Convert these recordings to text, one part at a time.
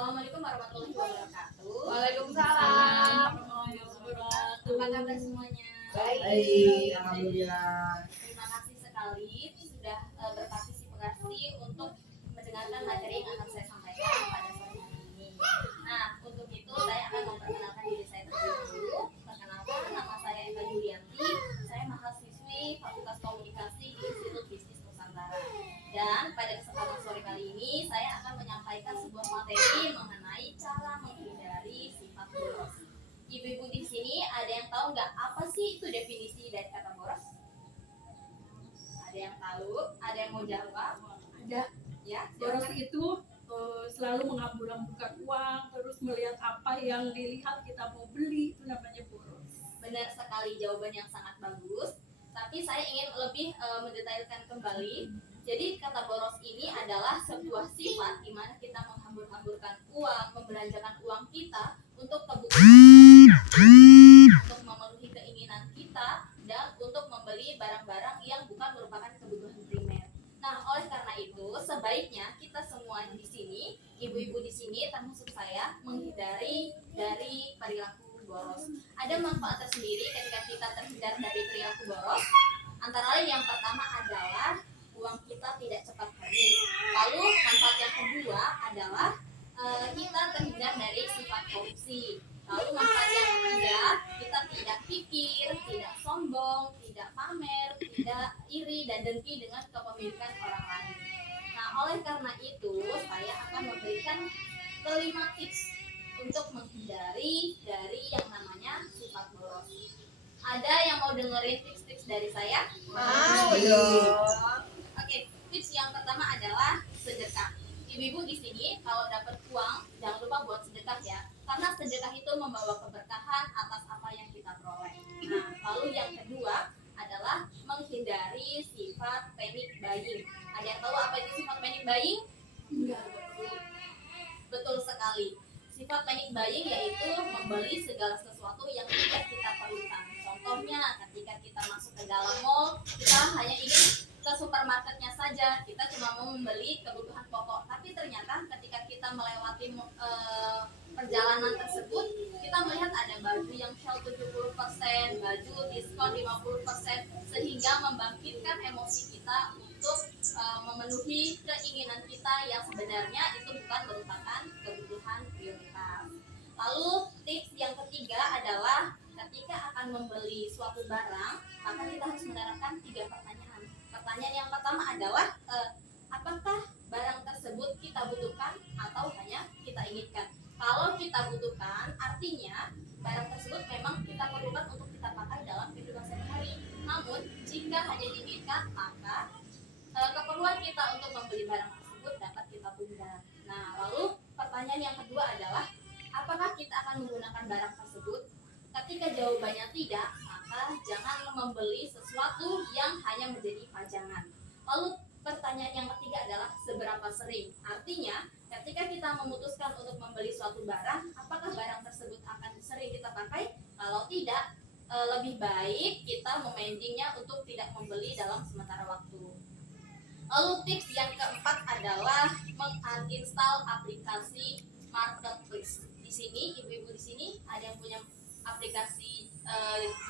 Assalamualaikum warahmatullahi wabarakatuh. Waalaikumsalam. Apa kabar semuanya? Baik, alhamdulillah. Terima kasih sekali sudah berpartisipasi untuk mendengarkan materi yang akan saya sampaikan pada sore hari ini. Nah, untuk itu saya akan memperkenalkan diri saya terlebih dulu. Perkenalkan, nama saya Eva Yulianti. Saya mahasiswi Fakultas Komunikasi di Institut Bisnis Nusantara. Dan pada kesempatan sore kali ini saya akan menyampaikan sebuah materi mengenai cara menghindari sifat boros. Ibu-ibu di sini ada yang tahu nggak apa sih itu definisi dari kata boros? Ada yang tahu? Ada yang mau jawab? Ada. Ya, Boros silakan. itu selalu menghambur-hamburkan uang, terus melihat apa yang dilihat kita mau beli, itu namanya boros. Benar sekali, jawaban yang sangat bagus. Tapi saya ingin lebih mendetailkan kembali. Jadi kata boros ini adalah sebuah sifat di mana kita menghambur-hamburkan uang, membelanjakan uang kita untuk kebutuhan, untuk memenuhi keinginan kita, dan untuk membeli barang-barang yang bukan merupakan kebutuhan primer. Nah, oleh karena itu sebaiknya kita semua di sini, ibu-ibu di sini termasuk saya, menghindari dari perilaku boros. Ada manfaat tersendiri ketika kita terhindar dari perilaku boros. Antara lain yang pertama adalah uang kita tidak cepat habis. Lalu manfaat yang kedua adalah kita terhindar dari sifat korupsi. Lalu manfaat yang ketiga, kita tidak pikir, tidak sombong, tidak pamer, tidak iri dan dengki dengan kepemilikan orang lain. Nah, oleh karena itu saya akan memberikan 5 tips untuk menghindari dari yang namanya sifat boros. Ada yang mau dengerin tips-tips dari saya? Mau dong. Oke, tips yang pertama adalah sedekah. Ibu-ibu di sini kalau dapat uang jangan lupa buat sedekah ya, karena sedekah itu membawa keberkahan atas apa yang kita peroleh. Nah, lalu yang kedua adalah menghindari sifat panic buying. Ada yang tahu apa itu sifat panic buying? Enggak. Betul sekali. Sifat panic buying yaitu membeli segala sesuatu yang tidak kita perlukan. Contohnya ketika kita masuk ke dalam mall, kita hanya ingin ke supermarketnya saja, kita cuma mau membeli kebutuhan pokok. Tapi ternyata ketika kita melewati perjalanan tersebut, kita melihat ada baju yang sale 70%, baju diskon 50%, sehingga membangkitkan emosi kita untuk memenuhi keinginan kita yang sebenarnya itu bukan merupakan kebutuhan prioritas. Lalu tips yang ketiga adalah ketika akan membeli suatu barang, maka kita harus menerapkan 3 pertanyaan. Pertanyaan yang pertama adalah apakah barang tersebut kita butuhkan atau hanya kita inginkan? Kalau kita butuhkan, artinya barang tersebut memang kita perlukan untuk kita pakai dalam kehidupan sehari-hari. Namun jika hanya diinginkan, maka keperluan kita untuk membeli barang tersebut dapat kita tunda. Nah, lalu pertanyaan yang kedua adalah apakah kita akan menggunakan barang tersebut? Ketika jawabannya tidak, maka jangan membeli sesuatu yang hanya menjadi pajangan. Lalu pertanyaan yang ketiga adalah seberapa sering? Artinya, ketika kita memutuskan untuk membeli suatu barang, apakah barang tersebut akan sering kita pakai? Kalau tidak, lebih baik kita memendingnya untuk tidak membeli dalam sementara waktu. Lalu tips yang keempat adalah menguninstall aplikasi marketplace. Di sini, ibu-ibu di sini ada yang punya aplikasi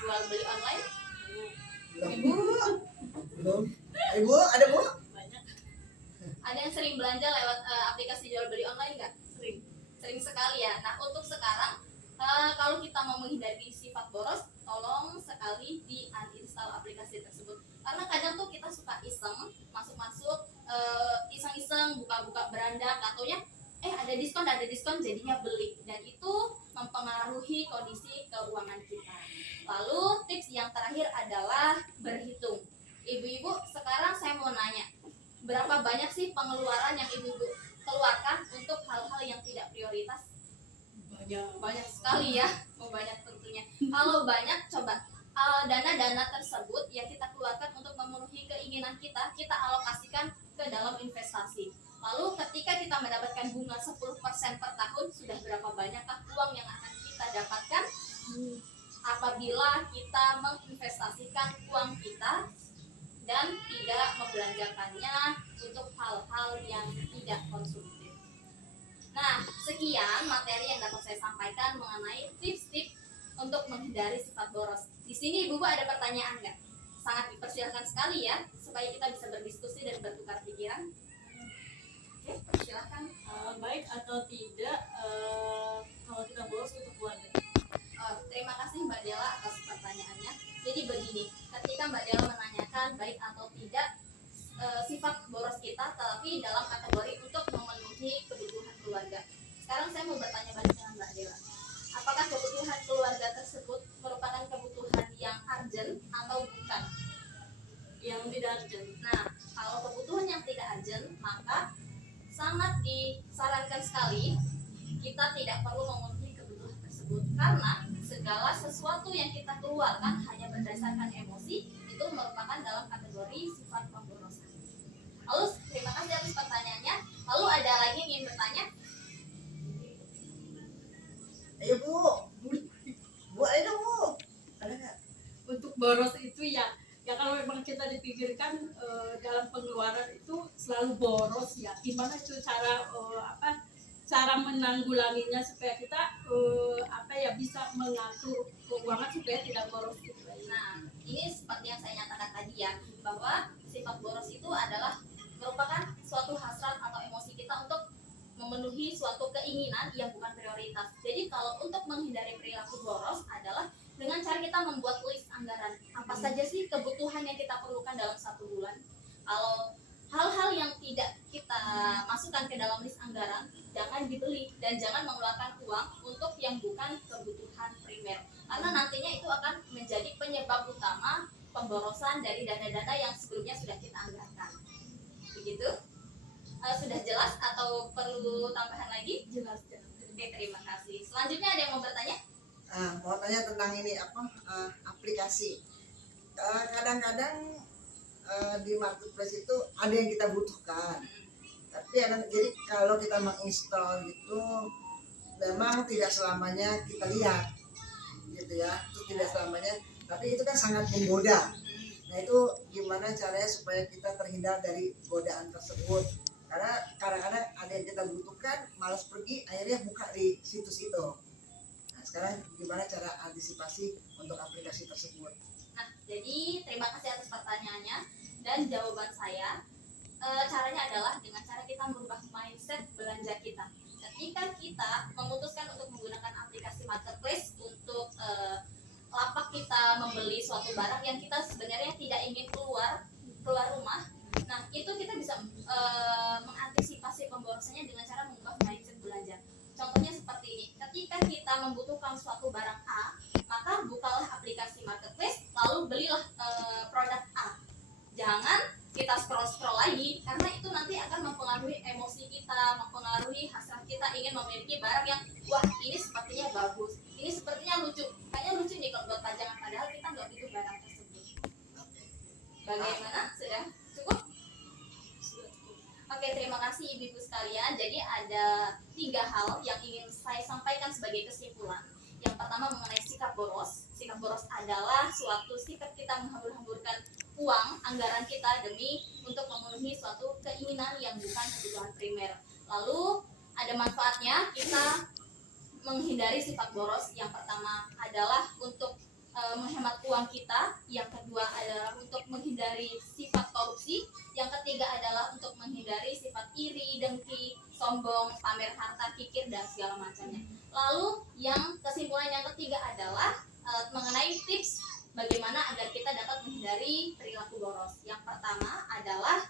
jual beli online? Ibu, Belum. Ibu, ada Bu? Banyak. Ada yang sering belanja lewat aplikasi jual beli online nggak? Sering sekali ya. Nah, untuk sekarang kalau kita mau menghindari sifat boros, tolong sekali di uninstall aplikasi tersebut. Karena kadang tuh kita suka iseng, masuk-masuk, iseng-iseng, buka-buka beranda, katanya ada diskon, jadinya beli. Dan itu mempengaruhi kondisi keuangan kita. Lalu tips yang terakhir adalah berhitung. Ibu-ibu, sekarang saya mau nanya, berapa banyak sih pengeluaran yang ibu-ibu keluarkan untuk hal-hal yang tidak prioritas? Banyak sekali ya, banyak tentunya. Kalau banyak, coba dana-dana tersebut yang kita keluarkan untuk memenuhi keinginan kita, kita alokasikan ke dalam investasi. Lalu ketika kita mendapatkan bunga 10% per tahun, sudah berapa banyakkah uang yang akan kita dapatkan apabila kita menginvestasikan uang kita dan tidak membelanjakannya untuk hal-hal yang tidak konsumtif. Nah, sekian Sekian materi yang dapat saya sampaikan mengenai tips-tips untuk menghindari sifat boros. Di sini Ibu ada pertanyaan nggak? Sangat dipersilakan sekali ya, supaya kita bisa berdiskusi dan bertukar pikiran. Oke, silakan. Baik atau tidak kalau kita bolos untuk keluarga? Terima kasih Mbak Dela atas pertanyaannya. Jadi begini, ketika Mbak Dela menanyakan baik atau tidak sifat boros kita, tetapi dalam kategori untuk memenuhi kebutuhan keluarga. Sekarang saya mau bertanya balik dengan Mbak Dela. Apakah kebutuhan keluarga tersebut merupakan kebutuhan yang urgent atau bukan? Yang tidak urgent. Nah, kalau kebutuhan yang tidak urgent, maka sangat disarankan sekali kita tidak perlu memenuhi kebutuhan tersebut, karena segala sesuatu yang kita keluarkan hanya berdasarkan emosi itu merupakan dalam kategori sifat pemborosan. Lalu terima kasih atas pertanyaannya. Lalu ada lagi yang ingin bertanya? Ayo Bu. Bu, ayo dong Bu. Ada nggak? Untuk boros itu ya kalau memang kita dipikirkan dalam pengeluaran itu selalu boros ya, gimana itu cara menanggulanginya supaya kita bisa mengatur keuangan supaya tidak boros gitu. Nah, ini seperti yang saya nyatakan tadi ya, bahwa sifat boros itu adalah merupakan suatu hasrat atau emosi kita untuk memenuhi suatu keinginan yang bukan prioritas. Jadi kalau untuk menghindari perilaku boros adalah dengan cara kita membuat list anggaran. Apa saja sih kebutuhan yang kita perlukan dalam satu bulan? Kalau hal-hal yang tidak kita masukkan ke dalam list anggaran, jangan dibeli dan jangan mengeluarkan uang untuk yang bukan kebutuhan primer. Karena nantinya itu akan menjadi penyebab utama pemborosan dari dana-dana yang sebelumnya sudah kita anggarkan. Begitu? Sudah jelas atau perlu tambahan lagi? Jelas. Oke, terima kasih. Selanjutnya ada yang mau bertanya? Mau tanya tentang ini aplikasi. Kadang-kadang di marketplace itu ada yang kita butuhkan, tapi jadi kalau kita menginstal gitu memang tidak selamanya kita lihat gitu ya, itu tidak selamanya, tapi itu kan sangat menggoda. Nah itu gimana caranya supaya kita terhindar dari godaan tersebut, karena kadang-kadang ada yang kita butuhkan malas pergi, akhirnya buka di situs itu. Nah sekarang gimana cara antisipasi untuk aplikasi tersebut? Nah, jadi terima kasih atas pertanyaannya. Dan jawaban saya, caranya adalah dengan cara kita merubah mindset belanja kita. Ketika kita memutuskan untuk menggunakan aplikasi marketplace untuk lapak kita membeli suatu barang yang kita sebenarnya tidak ingin keluar rumah, nah itu kita bisa mengantisipasi pemborosannya dengan cara mengubah mindset belanja. Contohnya seperti ini, ketika kita membutuhkan suatu barang A, maka bukalah aplikasi marketplace, lalu belilah produk A. Jangan kita scroll lagi, karena itu nanti akan mempengaruhi emosi kita, mempengaruhi hasrat kita ingin memiliki barang yang wah ini sepertinya bagus, ini sepertinya lucu, kayaknya lucu nih kalau buat pajangan, padahal kita nggak butuh barang tersebut. Bagaimana? Sudah cukup? Oke, terima kasih ibu-ibu sekalian. Jadi ada 3 hal yang ingin saya sampaikan sebagai kesimpulan. Yang pertama mengenai sikap boros. Sikap boros adalah suatu sikap kita menghambur-hamburkan uang, anggaran kita demi untuk memenuhi suatu keinginan yang bukan kebutuhan primer. Lalu ada manfaatnya kita menghindari sifat boros. Yang pertama adalah untuk menghemat uang kita, yang kedua adalah untuk menghindari sifat korupsi, yang ketiga adalah untuk menghindari sifat iri, dengki, sombong, pamer harta, kikir, dan segala macamnya. Lalu yang kesimpulan yang ketiga adalah mengenai tips bagaimana agar kita dapat menghindari perilaku boros. Yang pertama adalah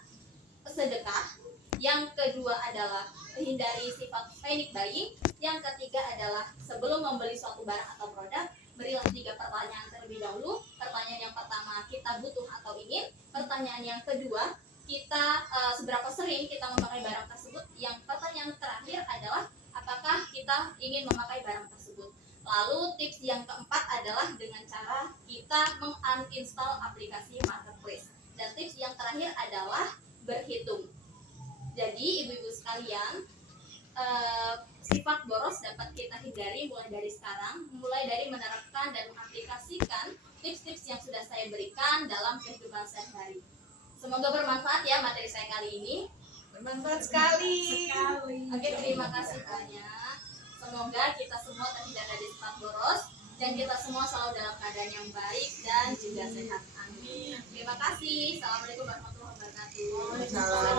sedekah, yang kedua adalah hindari sifat panic buying, yang ketiga adalah sebelum membeli suatu barang atau produk, berilah 3 pertanyaan terlebih dahulu. Pertanyaan yang pertama, kita butuh atau ingin. Pertanyaan yang kedua, kita seberapa sering kita memakai barang tersebut. Yang pertanyaan terakhir adalah apakah kita ingin memakai barang tersebut. Lalu tips yang keempat adalah dengan cara kita menguninstall aplikasi marketplace. Dan tips yang terakhir adalah berhitung. Jadi ibu-ibu sekalian, sifat boros dapat kita hindari mulai dari sekarang, mulai dari menerapkan dan mengaplikasikan tips-tips yang sudah saya berikan dalam kehidupan sehari-hari. Semoga bermanfaat ya materi saya kali ini. Bermanfaat sekali. Oke, terima kasih banyak. Semoga kita semua terhindar dari sifat boros dan kita semua selalu dalam keadaan yang baik dan juga sehat. Amin. Terima kasih. Assalamualaikum warahmatullahi wabarakatuh. Salam.